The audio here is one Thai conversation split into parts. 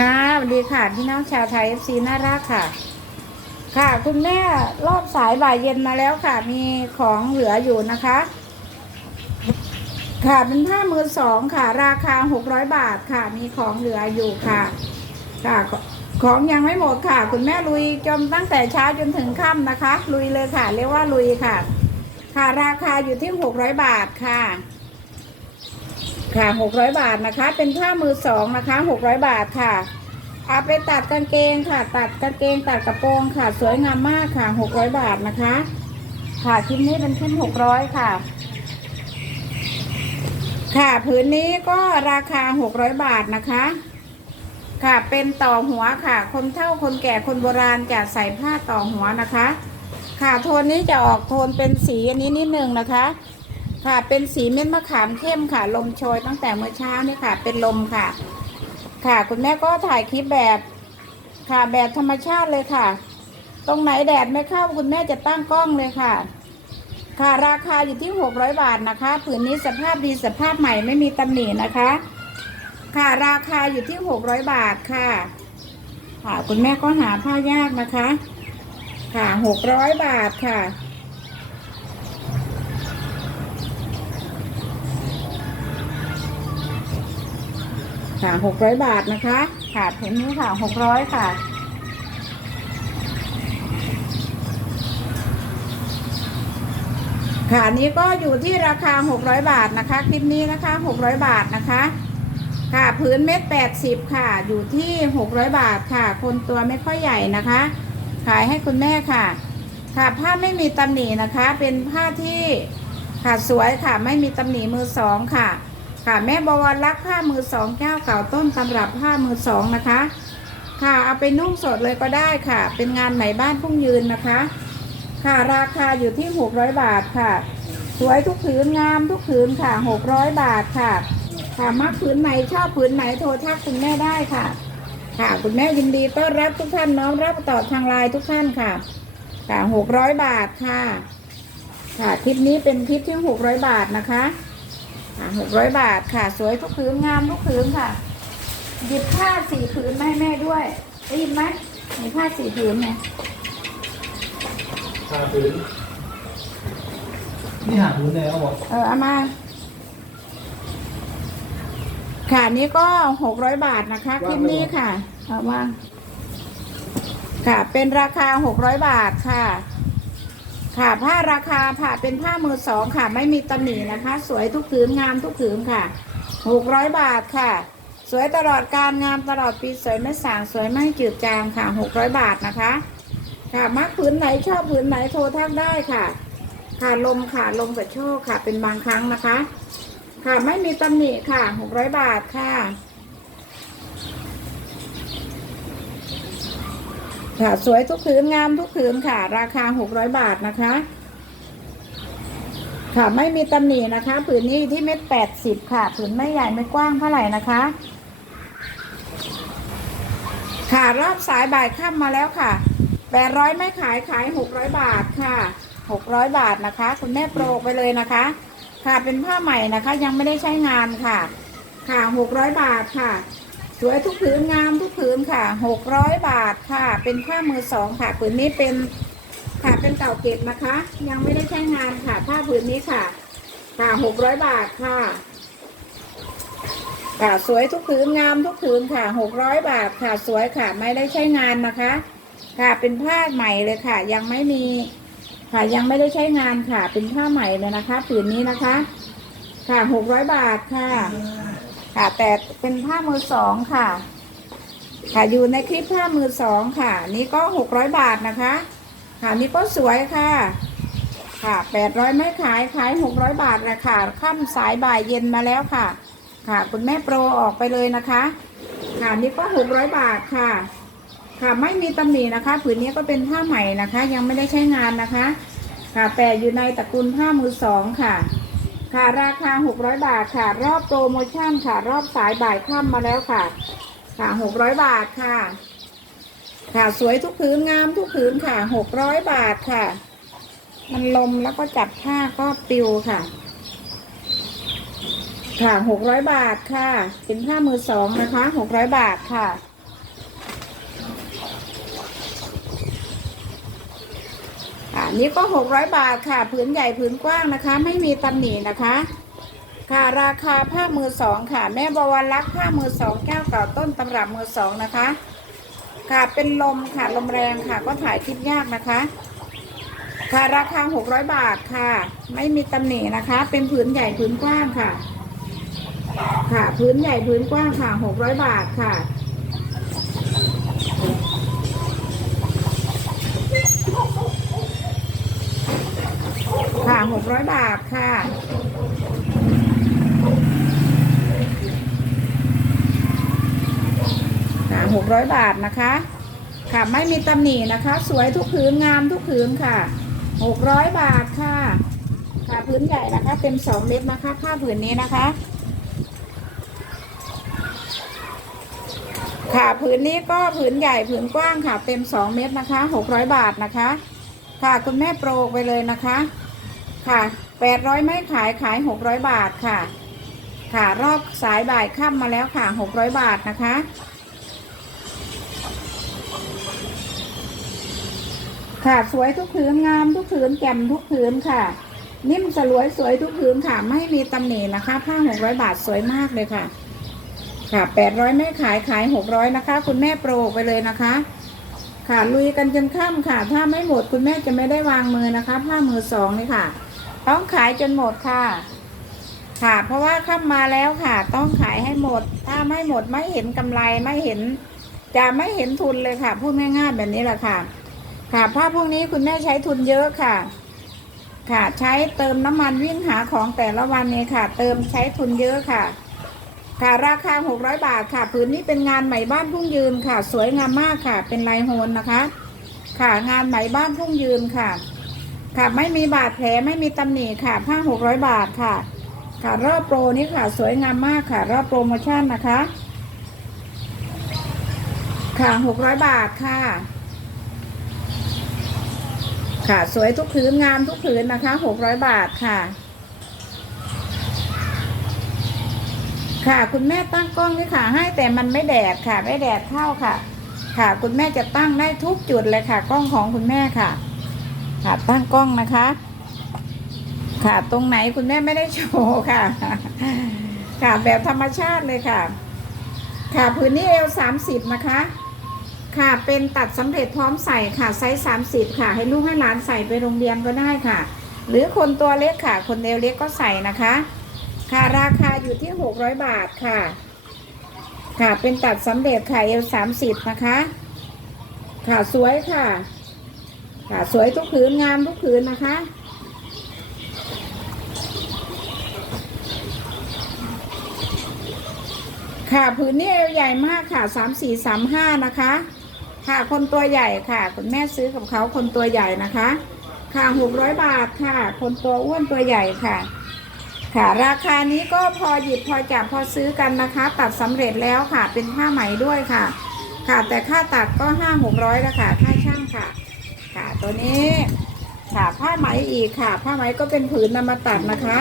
ค่ะสวัสดีค่ะพี่น้องชาวไทยเอฟซีน่ารักค่ะ ค่ะ คุณแม่รอบสายบ่ายเย็นมาแล้วค่ะ มีของเหลืออยู่นะคะ ค่ะเป็นผ้ามือสองค่ะ ราคาหกร้อยบาทค่ะ มีของเหลืออยู่ค่ะ ค่ะ ของยังไม่หมดค่ะ คุณแม่ลุยจมตั้งแต่เช้าจนถึงค่ำนะคะ ลุยเลยค่ะ เรียกว่าลุยค่ะ ค่ะราคาอยู่ที่หกร้อยบาทค่ะ ค่ะหกร้อยบาทนะคะ เป็นผ้ามือสองนะคะหกร้อยบาทค่ะเอาไปตัดกางเกงค่ะ ตัดกางเกงตัดกระโปรงค่ะ สวยงามมากค่ะหกร้อยบาทนะคะ ค่ะคลิปนี้เป็นคลิปหกร้อยค่ะ ค่ะผืนนี้ก็ราคาหกร้อยบาทนะคะ ค่ะเป็นต่อหัวค่ะ คนเฒ่าคนแก่คนโบราณจะใส่ผ้าต่อหัวนะคะ ค่ะโทนนี้จะออกโทนเป็นสีอันนี้นิดนึงนะคะ ค่ะ เป็นสีเม็ดมะขามเข้มค่ะ ลมโชยตั้งแต่เมื่อเช้านี่ค่ะ เป็นลมค่ะ ค่ะ คุณแม่ก็ถ่ายคลิปแบบค่ะแบบธรรมชาติเลยค่ะ ตรงไหนแดดไม่เข้าคุณแม่จะตั้งกล้องเลยค่ะ ค่ะราคาอยู่ที่หกร้อยบาทนะคะ ผืนนี้สภาพดีสภาพใหม่ไม่มีตำหนินะคะ ค่ะราคาอยู่ที่หกร้อยบาทค่ะ ค่ะคุณแม่ก็หาผ้ายากนะคะ ค่ะหกร้อยบาทค่ะ ค่ะหกร้อยบาทนะคะ ค่ะผืนนี้ค่ะหกร้อยค่ะ ค่ะอันนี้ก็อยู่ที่ราคา600บาทนะคะ คลิปนี้นะคะ600บาทนะคะ ค่ะพื้นเม็ด80ค่ะ อยู่ที่600บาทค่ะ คนตัวไม่ค่อยใหญ่นะคะ ขายให้คุณแม่ค่ะ ค่ะผ้าไม่มีตำหนินะคะ เป็นผ้าที่ค่ะสวยค่ะ ไม่มีตำหนิมือสองค่ะ ค่ะแม่บวรรักผ้ามือสองแก้วเก่าต้นตำรับผ้ามือสองนะคะ ค่ะเอาไปนุ่งสดเลยก็ได้ค่ะ เป็นงานไหมบ้านพุ่งยืนนะคะ ค่ะราคาอยู่ที่ 600 บาทค่ะ สวยทุกผืนงามทุกผืนค่ะ 600 บาทค่ะค่ะมักผืนไหนชอบผืนไหนโทรทักคุณแม่ได้ค่ะ ค่ะคุณแม่ยินดีต้อนรับทุกท่านน้อมรับต่อทางไลน์ทุกท่านค่ะค่ะ600 บาทค่ะ ค่ะคลิปนี้เป็นคลิปที่ 600 บาทนะคะ ค่ะ600บาทค่ะ สวยทุกผืนงามทุกผืนค่ะ หยิบผ้าสี่ผืนมาให้แม่ด้วยได้ยินไหมมีผ้าสี่ผืนเนี่ยหาพื้นนี่หาพื้นแล้วบอกเออเอามาค่ะนี้ก็หกร้อยบาทนะคะคลิปนี้ค่ะเอาวางค่ะเป็นราคาหกร้อยบาทค่ะ ค่ะผ้าราคาผ่าเป็นผ้ามือสองค่ะ ไม่มีตำหนินะคะ สวยทุกผืนงามทุกผืนค่ะหกร้อยบาทค่ะ สวยตลอดการงามตลอดปีสวยไม่สางสวยไม่จืดจางค่ะหกร้อยบาทนะคะ ค่ะมักผืนไหนชอบผืนไหนโทรทักได้ค่ะ ค่ะลมค่ะลมกับโชคค่ะ เป็นบางครั้งนะคะ ค่ะไม่มีตำหนิค่ะหกร้อยบาทค่ะ ค่ะสวยทุกผืนงามทุกผืนค่ะ ราคาหกร้อยบาทนะคะ ค่ะไม่มีตำหนินะคะ ผืนนี้ที่เม็ดแปดสิบค่ะ ผืนไม่ใหญ่ไม่กว้างเท่าไหร่นะคะ ค่ะรอบสายบ่ายค่ำมาแล้วค่ะแปดร้อยไม่ขายขายหกร้อยบาทค่ะหกร้อยบาทนะคะ คุณแม่โปรไปเลยนะคะ ค่ะเป็นผ้าใหม่นะคะ ยังไม่ได้ใช้งานค่ะ ค่ะหกร้อยบาทค่ะ สวยทุกผืนงามทุกผืนค่ะหกร้อยบาทค่ะ เป็นผ้ามือสองค่ะผืนนี้เป็นค่ะเป็นเก่าเก็บนะคะ ยังไม่ได้ใช้งานค่ะ ผ้าผืนนี้ค่ะ ค่ะหกร้อยบาทค่ะค่ะสวยทุกผืนงามทุกผืนค่ะหกร้อยบาทค่ะสวยค่ะ ไม่ได้ใช้งานนะคะ ค่ะเป็นผ้าใหม่เลยค่ะ ยังไม่มีค่ะยังไม่ได้ใช้งานค่ะ เป็นผ้าใหม่เลยนะคะ ผืนนี้นะคะ ค่ะหกร้อยบาทค่ะ ค่ะ แต่เป็นผ้ามือสองค่ะ ค่ะอยู่ในคลิปผ้ามือสองค่ะ นี่ก็หกร้อยบาทนะคะ ค่ะนี่ก็สวยค่ะ ค่ะแปดร้อยไม่ขายขายหกร้อยบาทเลยค่ะค่ำสายบ่ายเย็นมาแล้วค่ะ ค่ะ คุณแม่โปรออกไปเลยนะคะ ค่ะนี่ก็หกร้อยบาทค่ะ ค่ะไม่มีตำหนินะคะ ผืนนี้ก็เป็นผ้าใหม่นะคะ ยังไม่ได้ใช้งานนะคะ ค่ะแต่อยู่ในตระกูลผ้ามือสองค่ะ ค่ะราคา 600 บาทค่ะ รอบโปรโมชั่นค่ะ รอบสายบ่ายค่ำมาแล้วค่ะ ค่ะ 600 บาทค่ะ ค่ะสวยทุกผืนงามทุกผืนค่ะ 600 บาทค่ะ มันลมแล้วก็จับผ้าก็ปิวค่ะ ค่ะ 600 บาทค่ะ เป็นผ้ามือสองนะคะ 600 บาทค่ะ นี่ก็หกร้อยบาทค่ะ ผืนใหญ่ผืนกว้างนะคะ ไม่มีตำหนินะคะ ค่ะราคาผ้ามือสองค่ะ แม่บวรรักษ์ผ้ามือสองแก้วเก่าต้นตำรับมือสองนะคะ ค่ะเป็นลมค่ะลมแรงค่ะ ก็ถ่ายคลิปยากนะคะ ค่ะราคาหกร้อยบาทค่ะ ไม่มีตำหนินะคะ เป็นผืนใหญ่ผืนกว้างค่ะ ค่ะ พื้นใหญ่พื้นกว้างค่ะหกร้อยบาทค่ะ ค่ะหกร้อยบาทค่ะค่ะหกร้อยบาทนะคะ ค่ะไม่มีตำหนินะคะ สวยทุกผืนงามทุกผืนค่ะหกร้อยบาทค่ะ ค่ะพื้นใหญ่นะคะ เต็มสองเล็บนะคะผ้าผืนนี้นะคะค่ะผืนนี้ก็ผืนใหญ่ผืนกว้างค่ะ เต็มสองเมตรนะคะหกร้อยบาทนะคะ ค่ะคุณแม่โปรไปเลยนะคะ ค่ะแปดร้อยไม่ขายขายหกร้อยบาทค่ะ ค่ะรอบสายบ่ายค่ำมาแล้วค่ะหกร้อยบาทนะคะค่ะสวยทุกผืนงามทุกผืนแจ่มทุกผืนค่ะ นิ่มสลวยสวยทุกผืนค่ะ ไม่มีตำหนินะคะ ผ้าหกร้อยบาทสวยมากเลยค่ะ ค่ะแปดร้อยไม่ขายขายหกร้อยนะคะ คุณแม่โปรไปเลยนะคะ ค่ะลุยกันจนค่ำค่ะ ถ้าไม่หมดคุณแม่จะไม่ได้วางมือนะคะ ผ้ามือสองนี่ค่ะ ต้องขายจนหมดค่ะ ค่ะ เพราะว่าค่ำมาแล้วค่ะ ต้องขายให้หมด ถ้าไม่หมดไม่เห็นกำไรไม่เห็น จะไม่เห็นทุนเลยค่ะพูดง่ายๆแบบนี้แหละค่ะ ค่ะผ้าพวกนี้คุณแม่ใช้ทุนเยอะค่ะ ค่ะ ใช้เติมน้ำมันวิ่งหาของแต่ละวันเนี่ยค่ะ เติมใช้ทุนเยอะค่ะ ค่ะราคา 600 บาทค่ะผืนนี้เป็นงานไหม่บ้านพุ่งยืนค่ะ สวยงามมากค่ะ เป็นลายโฮนนะคะ ค่ะงานไหม่บ้านพุ่งยืนค่ะ ค่ะไม่มีบาดแผลไม่มีตำหนิค่ะผ้า600บาทค่ะ ค่ะรอบโปรนี้ค่ะ สวยงามมากค่ะ รอบโปรโมชั่นนะคะ ค่ะ600บาทค่ะ ค่ะสวยทุกผืนงามทุกผืนนะคะ600บาทค่ะค่ะคุณแม่ตั้งกล้องนี่ค่ะ ให้แต่มันไม่แดดค่ะ ไม่แดดเข้าค่ะ ค่ะ คุณแม่จะตั้งได้ทุกจุดเลยค่ะ กล้องของคุณแม่ค่ะ ค่ะตั้งกล้องนะคะค่ะตรงไหนคุณแม่ไม่ได้โชว์ค่ะค่ะแบบธรรมชาติเลยค่ะค่ะพื้นนี้เอลสามสิบนะคะค่ะเป็นตัดสำเร็จพร้อมใส่ค่ะไซส์สามสิบค่ะ ให้ลูกให้หลานใส่ไปโรงเรียนก็ได้ค่ะ หรือคนตัวเล็กค่ะ คนเอวเล็กก็ใส่นะคะ ค่ะราคาอยู่ที่600บาทค่ะ ค่ะเป็นตัดสำเร็จค่ะเอลสามสิบนะคะ ค่ะสวยค่ะ ค่ะ สวยทุกผืนงามทุกผืนนะคะ ค่ะผืนนี้เอวใหญ่มากค่ะสามสี่สามห้านะคะ ค่ะคนตัวใหญ่ค่ะคุณแม่ซื้อกับเขาคนตัวใหญ่นะคะ ค่ะหกร้อยบาทค่ะ คนตัวอ้วนตัวใหญ่ค่ะค่ะราคานี้ก็พอหยิบพอจับพอซื้อกันนะคะ ตัดสำเร็จแล้วค่ะเป็นผ้าไหมด้วยค่ะ ค่ะแต่ค่าตัดก็ห้าหกร้อยล้วค่ะค่าช่างค่ะ ค่ะ ตัวนี้ ค่ะผ้าไหมอีกค่ะ ผ้าไหมก็เป็นผืนนำมาตัดนะคะ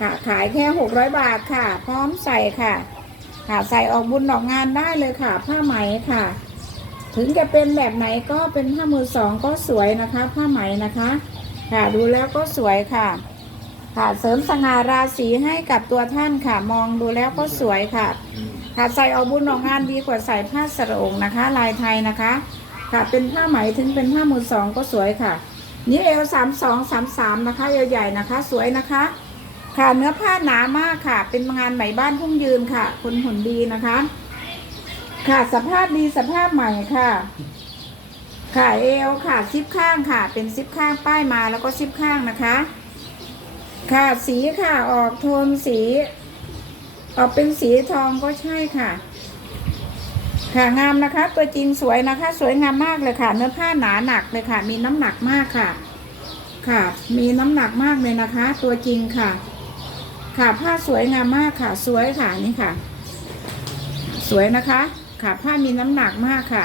ค่ะ ขายแค่หกร้อยบาทค่ะ พร้อมใส่ค่ะ ค่ะใส่ออกบุญออกงานได้เลยค่ะ ผ้าไหมค่ะ ถึงจะเป็นแบบไหนก็เป็นผ้ามือสองก็สวยนะคะ ผ้าไหมนะคะ ค่ะดูแล้วก็สวยค่ะค่ะเสริมสง่าราศีให้กับตัวท่านค่ะ มองดูแล้วก็สวยค่ะ ค่ะใส่ออกบุญออกงานดีกว่าใส่ผ้าสรงนะคะ ลายไทยนะคะ ค่ะ เป็นผ้าไหมถึงเป็นผ้ามือสองก็สวยค่ะ นี่เอลสามสองสามสามนะคะเอวใหญ่นะคะ สวยนะคะ ค่ะเนื้อผ้าหนามากค่ะ เป็นงานไหมบ้านพุ่งยืนค่ะ คนหุ่นดีนะคะ ค่ะสภาพดีสภาพใหม่ค่ะ ค่ะเอวค่ะซิปข้างค่ะ เป็นซิปข้างป้ายมาแล้วก็ซิปข้างนะคะ ค่ะสีค่ะออกโทนสี ออกเป็นสีทองก็ใช่ค่ะ ค่ะงามนะคะ ตัวจริงสวยนะคะ สวยงามมากเลยค่ะ เนื้อผ้าหนาหนักเลยค่ะ มีน้ำหนักมากค่ะ ค่ะ มีน้ำหนักมากเลยนะคะ ตัวจริงค่ะ ค่ะผ้าสวยงามมากค่ะ สวยค่ะนี่ค่ะ สวยนะคะ ค่ะผ้ามีน้ำหนักมากค่ะ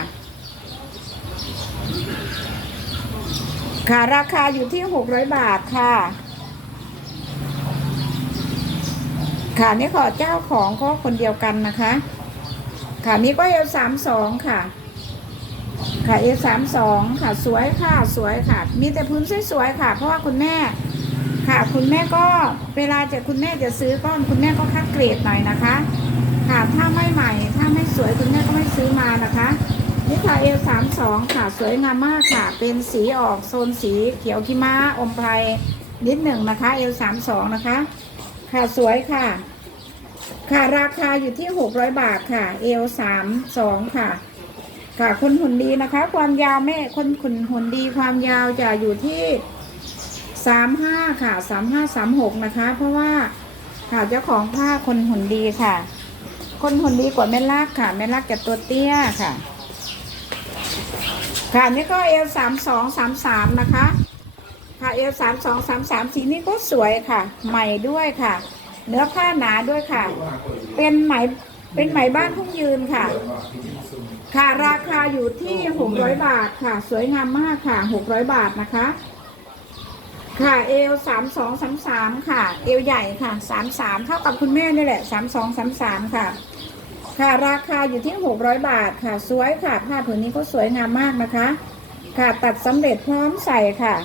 ค่ะราคาอยู่ที่หกร้อยบาทค่ะค่ะนี่ขอเจ้าของก็คนเดียวกันนะคะ ค่ะนี่ก็เอลสามสองค่ะ ค่ะค่ะ A สามสองค่ะ สวยค่ะสวยค่ะ มีแต่พื้นสวยๆค่ะ เพราะว่าคุณแม่ค่ะ คุณแม่ก็เวลาจะคุณแม่จะซื้อก็คุณแม่ก็คัดเกรดหน่อยนะคะ ค่ะถ้าไม่ใหม่ถ้าไม่สวยคุณแม่ก็ไม่ซื้อมานะคะนี่ค่ะ A สามสองค่ะสวยงามมากค่ะ เป็นสีออกโซนสีเขียวขี้ม้าอมไพรนิดหนึ่งนะคะ A สามสองนะคะ ค่ะสวยค่ะ ค่ะราคาอยู่ที่หกร้อยบาทค่ะ เอลสามสองค่ะ ค่ะคนหุ่นดีนะคะ ความยาวแม่คนขุนหุ่นดีความยาวจะอยู่ที่สามห้าค่ะสามห้าสามหกนะคะ เพราะว่าค่ะเจ้าของผ้าคนหุ่นดีค่ะ คนหุ่นดีกว่าแม่ลักค่ะแม่ลักจะตัวเตี้ยค่ะ ค่ะนี่ก็เอลสามสองสามสามนะคะ ค่ะเอลสามสองสามสามสีนี้ก็สวยค่ะ ใหม่ด้วยค่ะ เนื้อผ้าหนาด้วยค่ะ เป็นไหมเป็นไหมบ้านทุ่งยืนค่ะ ค่ะราคาอยู่ที่หกร้อยบาทค่ะ สวยงามมากค่ะหกร้อยบาทนะคะ ค่ะเอลสามสองสามสามค่ะ เอลใหญ่ค่ะสามสามเท่ากับคุณแม่นี่แหละสามสองสามสามค่ะ ค่ะราคาอยู่ที่หกร้อยบาทค่ะ สวยค่ะผ้าผืนนี้ก็สวยงามมากนะคะ ค่ะตัดสำเร็จพร้อมใส่ค่ะ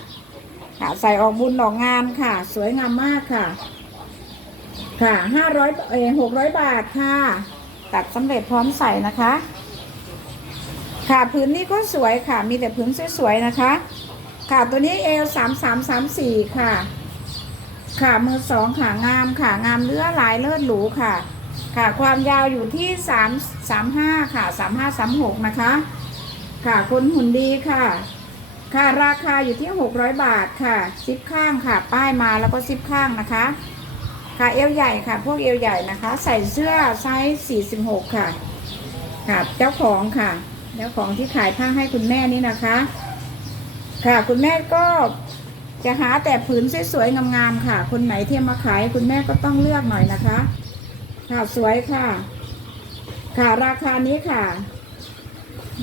ค่ะใส่ออกบุญออกงานค่ะ สวยงามมากค่ะ ค่ะห้าร้อยเอหกร้อยบาทค่ะ ตัดสำเร็จพร้อมใส่นะคะ ค่ะพื้นนี้ก็สวยค่ะ มีแต่พื้นสวยๆนะคะ ค่ะตัวนี้เอลสามสามสามสี่ค่ะ ค่ะมือสองค่ะงามค่ะ งามเลือหลายเลือดหรูค่ะ ค่ะความยาวอยู่ที่สามสามห้าค่ะสามห้าสามหกนะคะ ค่ะคนหุ่นดีค่ะค่ะราคาอยู่ที่หกร้อยบาทค่ะซิปข้างค่ะ ป้ายมาแล้วก็ซิปข้างนะคะ ค่ะเอวใหญ่ค่ะ พวกเอวใหญ่นะคะ ใส่เสื้อไซส์46 ค่ะค่ะเจ้าของค่ะเจ้าของที่ขายผ้าให้คุณแม่นี่นะคะ ค่ะคุณแม่ก็จะหาแต่ผืนสวยๆงามๆค่ะ คนไหนที่มาขายคุณแม่ก็ต้องเลือกหน่อยนะคะ ค่ะสวยค่ะ ค่ะราคานี้ค่ะ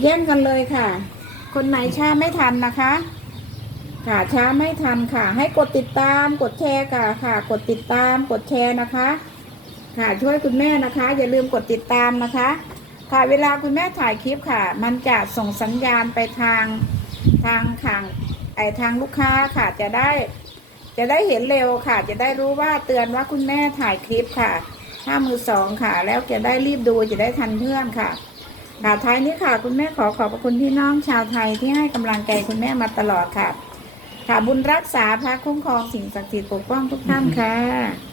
แย่งกันเลยค่ะ คนไหนช้าไม่ทันนะคะ ค่ะช้าไม่ทันค่ะ ให้กดติดตามกดแชร์ค่ะค่ะ กดติดตามกดแชร์นะคะ ค่ะช่วยคุณแม่นะคะ อย่าลืมกดติดตามนะคะ ค่ะเวลาคุณแม่ถ่ายคลิปค่ะ มันจะส่งสัญญาณไปทางทางทางไอทางลูกค้าค่ะจะได้ จะได้เห็นเร็วค่ะ จะได้รู้ว่าเตือนว่าคุณแม่ถ่ายคลิปค่ะถ้ามือสองค่ะ แล้วจะได้รีบดูจะได้ทันเพื่อนค่ะค่ะท้ายนี้ค่ะ คุณแม่ขอขอบพระคุณพี่น้องชาวไทยที่ให้กำลังใจคุณแม่มาตลอดค่ะ ค่ะบุญรักษาพระคุ้มครองสิ่งศักดิ์สิทธิ์ปกป้องทุกท่านค่ะ